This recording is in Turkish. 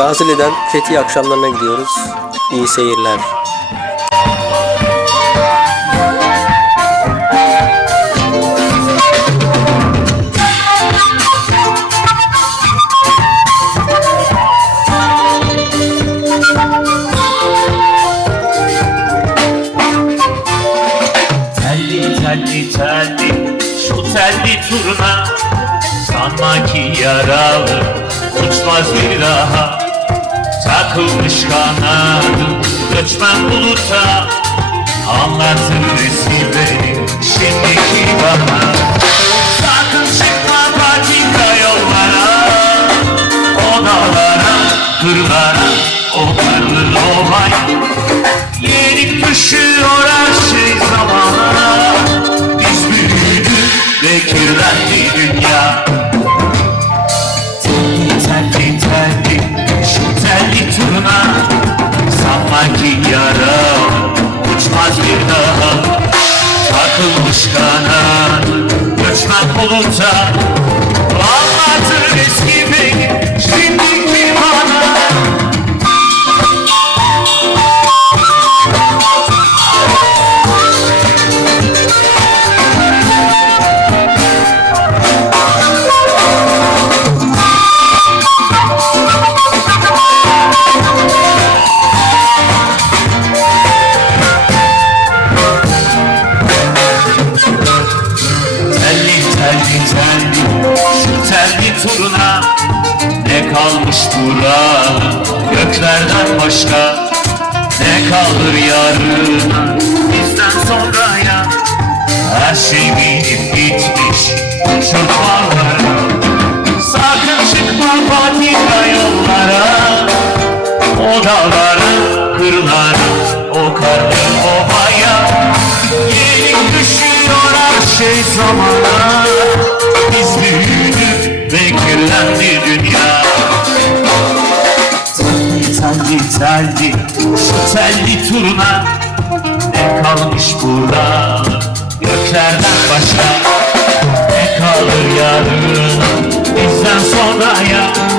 Nazilli'den Fethiye akşamlarına gidiyoruz. İyi seyirler. Telli telli şu telli turna Sanma ki yaralı uçmaz bir daha Takılmış kanadım göçmen buluta Anlatır resim benim şimdiki bana. Sakın çıkma patika yollara Odalara, kırlara, Sanma ki yara uçmaz bir daha. Takılmış kanat göçmen buluta Anlatır turuna Ne kalmış buranın göklerden başka Ne kalır yarına? Bizden sonraya Her şey bitip gitmiş uçurtmalara Sakın çıkma patika yollara O dağlara, kırlara, o karlı ovaya Yenik düşüyor her şey zamana kirlendi dünya. Telli telli şu telli turuna Ne kalmış burada? Göklerden başka Ne kalır yarına bizden sonraya